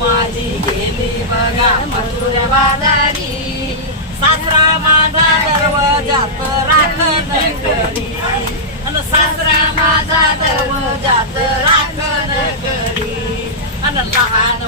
माझी गेली बघा मधुर बाजारी सासरा माझा दरवाजात राखण करी. अन सासरा माझा दरवाजात राखण करी. अन लहान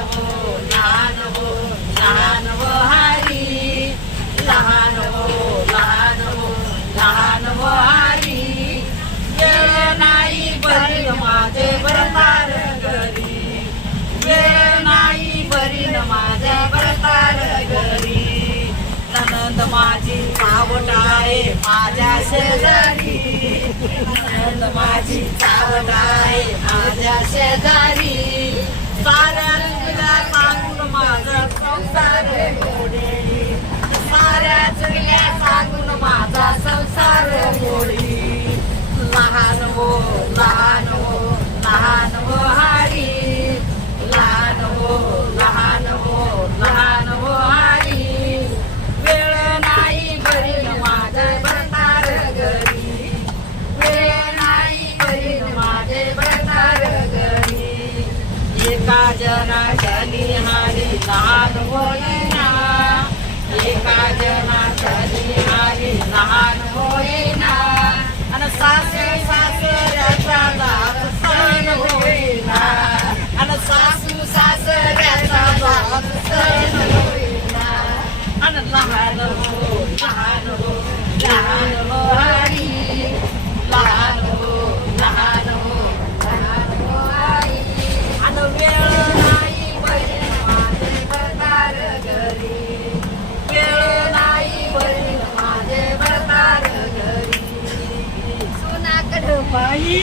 माझ्या शेजारी माझी चावट आहे माझ्या शेजारी एका जना जनी लहान होईना. एका जना जनी लहान होईना. आणि सासू सासऱ्याचा लाभ सण होईना. आणि सासू सासऱ्याचा लाभ सण बहीण माझे